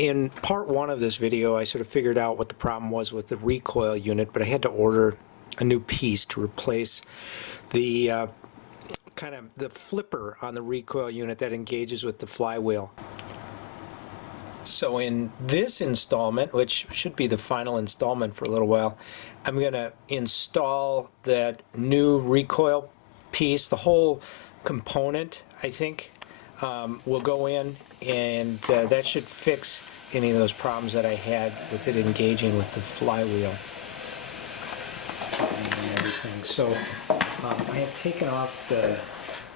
In part one of this video, I sort of figured out what the problem was with the recoil unit, but I had to order a new piece to replace the kind of the flipper on the recoil unit that engages with the flywheel. So in this installment, which should be the final installment for a little while, I'm going to install that new recoil piece. The whole component, I think, will go in, and that should fix any of those problems that I had with it engaging with the flywheel and everything. So I have taken off the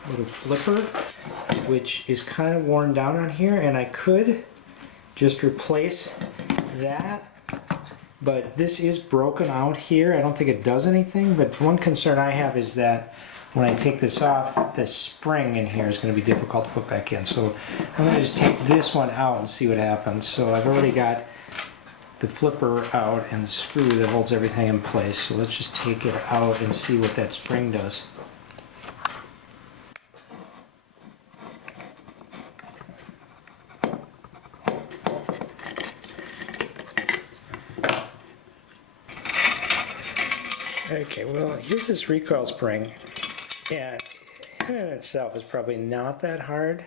little flipper, which is kind of worn down on here, and I could just replace that, but this is broken out here. I don't think it does anything, but one concern I have is that when I take this off, this spring in here is going to be difficult to put back in. So I'm going to just take this one out and see what happens. So I've already got the flipper out and the screw that holds everything in place. So let's just take it out and see what that spring does. Okay, well, here's this recoil spring, and in itself is probably not that hard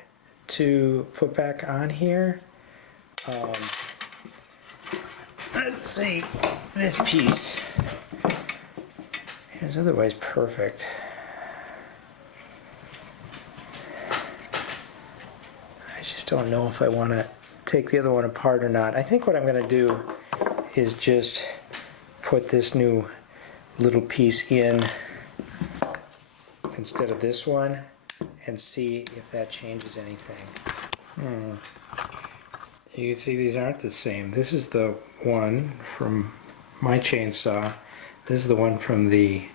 to put back on here. Let's see, this piece is otherwise perfect. I just don't know if I want to take the other one apart or not. I think what I'm going to do is just put this new little piece in instead of this one and see if that changes anything. You can see these aren't the same. This is the one from my chainsaw. This is the one from the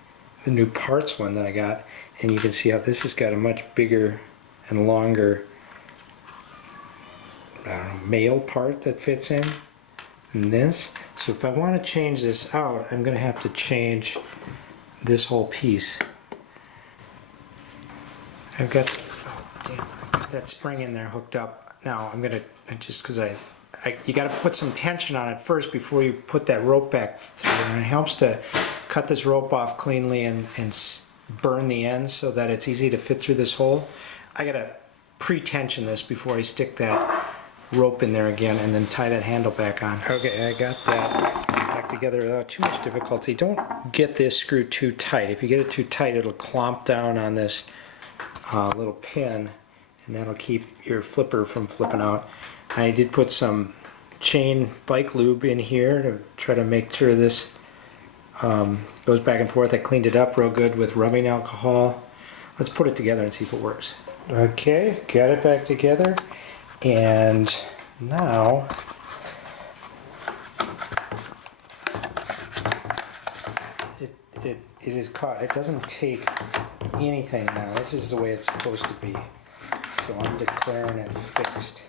new parts one that I got, and you can see how this has got a much bigger and longer male part that fits in than this. So if I want to change this out, I'm going to have to change this whole piece. I've got that spring in there hooked up. Now I'm going to, just because you got to put some tension on it first before you put that rope back through, and it helps to cut this rope off cleanly and burn the ends so that it's easy to fit through this hole. I got to pre-tension this before I stick that rope in there again and then tie that handle back on. Okay, I got that back together without too much difficulty. Don't get this screw too tight. If you get it too tight, it'll clomp down on this little pin, and that'll keep your flipper from flipping out. I did put some chain bike lube in here to try to make sure this goes back and forth. I cleaned it up real good with rubbing alcohol. Let's put it together and see if it works. Okay, got it back together. And now it is caught. It doesn't take anything now. This is the way it's supposed to be. So I'm declaring it fixed.